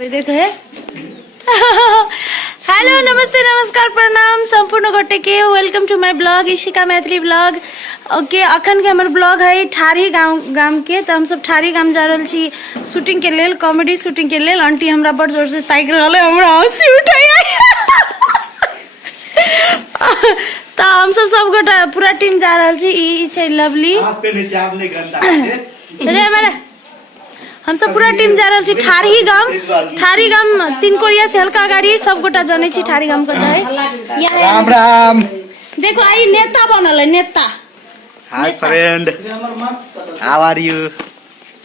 देखो है हेलो नमस्ते नमस्कार प्रणाम संपूर्ण गोटे के welcome to my blog Ishika Maithili blog okay अखन के हमर ब्लॉग है ठारी गाम के तो हम सब ठारी गाम जा रहल छी शूटिंग के लेल कॉमेडी शूटिंग के लेल आंटी हमरा बड़ जोर से ताक रहल है हमरा हंसी उठाई तो हम सब गोटा पूरा टीम जा रहल छी ई छै लवली रे मेरे हम सब पूरा टीम जा रहा ठारी गाम 3 कोरिया से हल्का गाड़ी सब गोटा जाने छी ठारी गाम के राम राम। देखो आई नेता बनल है नेता। Hi friend how are you.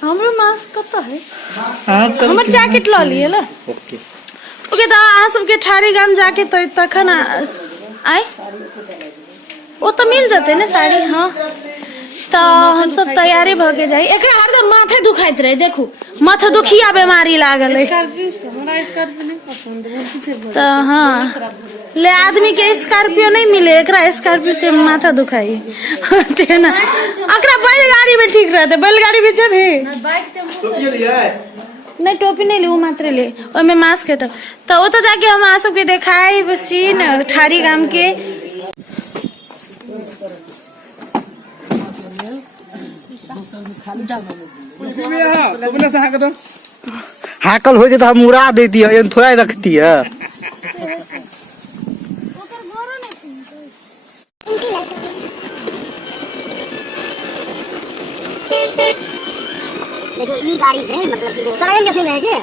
हमरो मास्क कत है हमर जैकेट ल लिए ल ओके ओके तो आ सब के ठारी गाम जाके तो तखन आए ओ तो मिल जते ने साड़ी। हां तो हम सब तैयारी भ के जाई एकरा हरदम माथे दुखाइत रहे देखू माथा दुखिया बीमारी लागल है तो हाँ ले आदमी के स्कॉर्पियो नहीं मिले एकरा स्कॉर्पियो से माथा दुखाई है ना एकरा बैलगाड़ी में ठीक रहते बैलगाड़ी में जब नहीं टोपी नहीं ले वो मात्र ले और में मास्क है तो वो तो जाके हम आ सकते देखाई सीन ठारी गाम के हाकल हो तो हम उड़ा देती है थोड़ा ही रखती है। देखो ये गाड़ी है मतलब कि सराय कैसे ले के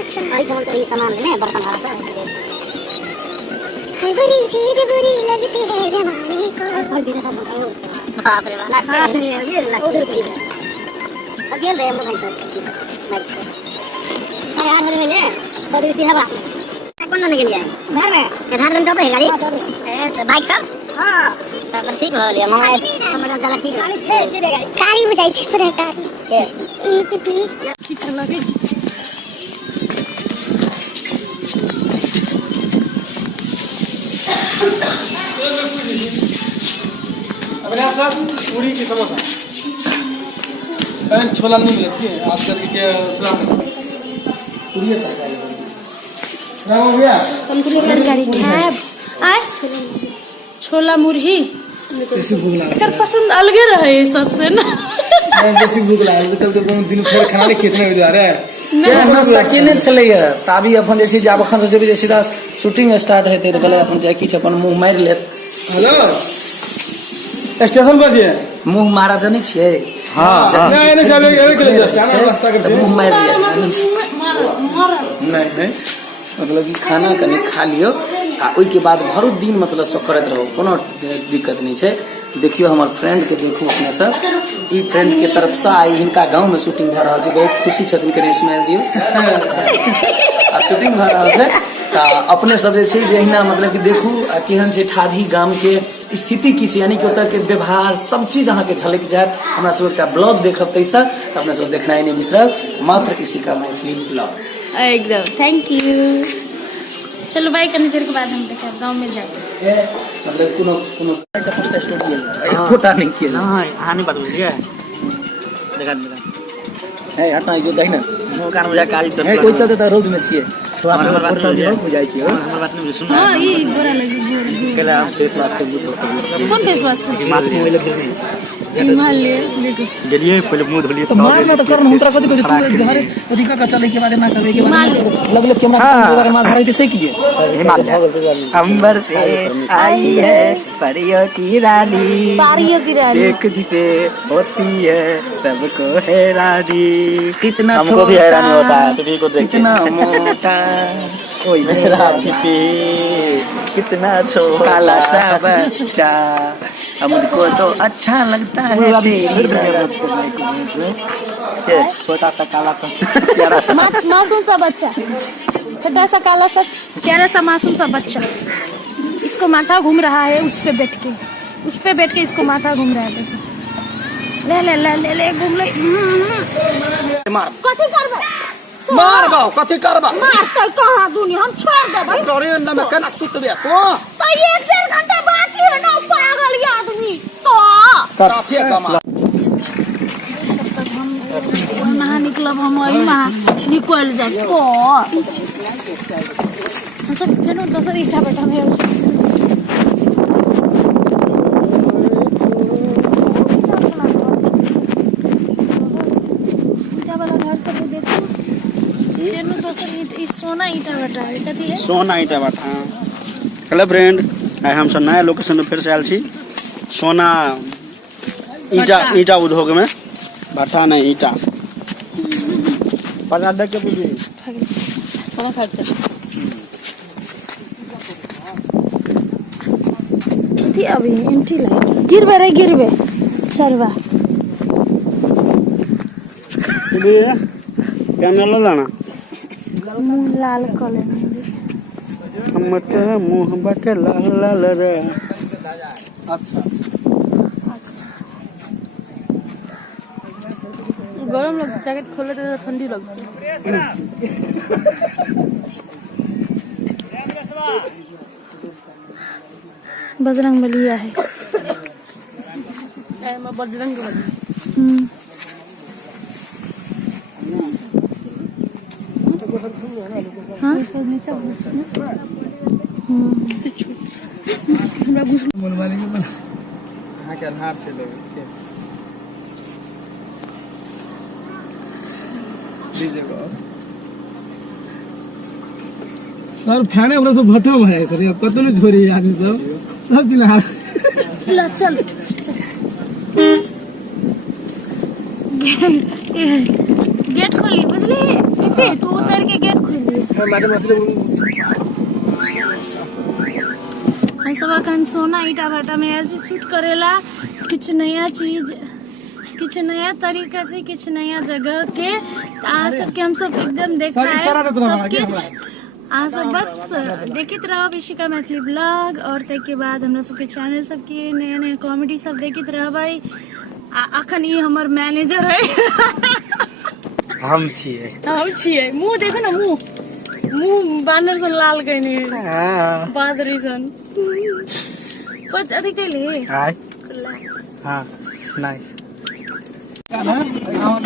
अच्छा गाड़ी सामान लेने बर्तन वाला है बड़ी चीज बुरी लगती है जमाने को और मेरे साथ बताओ बाप रे बाप सांस नहीं है ये लगती है अकेले हम भाई साहब बाइक से अरे यार मेरे लिए बड़ी सी हवा कौन लाने के लिए घर में घर में जाते है गाड़ी तो बाइक सब हां तो ठीक हो लिया मंगाए हमरा जला ठीक है गाड़ी बुझाई छै पूरा गाड़ी के ई पीपी खींच लगे पूरी की समोसा छोला नहीं मिले थे आज करके पूरी राम भैया तंदूरी तरकारी खाब आय छोला मुरही कैसी भूख लगा एकर पसंद अलगे रहे सबसे ना कैसी भूख लगा कल तो दिन भर खाना नहीं खेत में जा रहा है नाश्ता केने छले ताबी अपन जैसे जाब अखन से जेबे सीधा शूटिंग स्टार्ट हेते तो पहले अपन जाय किछ अपन मुंह मार लेत। हेलो स्टेशन बजिए मुंह मारा जनी छिए हां नहीं नहीं चले एक ले रास्ता कर मुंह मार नहीं मतलब कि खाना कनी खा लियो आ ओई के बाद भरो दिन मतलब सब करत रहो कोनो दिक्कत नहीं छे। देखियो हमर फ्रेंड के देखू अपने सब ई फ्रेंड के तरफ से आई इनका गांव में शूटिंग भ रहल छै बहुत खुशी छथिन के इसमें दियो आ शूटिंग भ रहल छै तो अपने सब जे अहिना मतलब कि देखू केहन छै ठारी गाम के स्थिति की छै यानी कि ओतय के व्यवहार सब चीज अहाँ के झलक जायत हमरा सब एकटा ब्लॉग देखब तैसा अपने सब देखनाइ नहीं बिसरब मात्र इशिका मैथिली ब्लॉग एकदम थैंक यू चलो भाई कनी देर के बाद हम देखा गांव में जाके मतलब कोनो कोनो फर्स्ट स्टोरी है फोटा नहीं किया हां आने बात बोलिए देखा है हटा जो दहिना नो कान मुझे काली तो है कोई चलते त रोड में छिए तो आप हमर बात नहीं हो जाई छिए हमर बात नहीं सुन हां ई गोरा लगी केला हम फेस बात तो कौन फेस वाश से हिमाल मोबाइल फिर नहीं हिमालय देखो जलिए पहले मुंह धोलिए तो मारना तो करन हम तोरा कथि कथि तू घर अधिका का चले के बाद ना करे के बाद लगले कैमरा के बारे में धरै त से कीजिए हिमालय अंबर पे आई है परियों की रानी देख दिखे होती है सबको हैरानी कितना हमको भी हैरानी होता है तुझे को देख कितना मोटा ओए मेरा पीपी कितना छोटा काला सा बच्चा अब मुझको तो अच्छा लगता है छोटा सा काला सा प्यारा सा मासूम सा बच्चा छोटा सा काला सा प्यारा सा मासूम सा बच्चा इसको माथा घूम रहा है उस पे बैठ के इसको माथा घूम रहा है देखो ले ले ले ले ले घूम ले कथी करबे मारबो कथी करबा मारते कहां दुनिया हम छोड़ दे भाई तोरे न में केना सुतबे तो 1.5 घंटा बाकी है ना पागल ये आदमी तो काफी कमा नहा निकलब हम अई महा निकल जाए तो हम सब फेनो दोसर इच्छा बैठा में ईटा वाला घर सब देखो फेनो दोसर सोना ईटा बैठा है कथी है सोना ईटा बाटा। हेलो फ्रेंड, आइ हम सब नया लोकेशन में फिर से आयल छी। सोना ईटा उद्योग में भट्टा नहीं ईटा पता देख के बुझी सोना खाते थी अभी एंटी लाइट गिरबे रे गिरबे चरवा कैमरा लो लाना मुंह लाल कर लेना हमटे मुंह बटे लाल लाल रे। अच्छा गरम लगता जैकेट खोले तो ठंडी लगती बजरंग बलिया है बजरंग बली मनमानी के बना हाँ क्या नार चले सर फैने वाला तो भट्टो है सर ये कतो नहीं छोड़ी आदमी सब जिला ला चल गेट खोली बुझली तू उतर के गेट खोली हमारे मतलब हम सब अखन सोना ईटा भाटा में आयल छी शूट करेला कुछ नया चीज कुछ नया तरीका से कुछ नया जगह के आ सबके हम सब एकदम देखाए सब आ सब बस देखित रहो विशिका मैथिली ब्लॉग और तक बाद हमरा सबके चैनल सबके नया नया कॉमेडी सब देखित रहबै। अखन ई हमर मैनेजर है हम छिए मुंह देखो ना मुंह बानर सन लाल कहने बादरी सन पच अथी कैले हाय खुला हाँ नहीं बहुत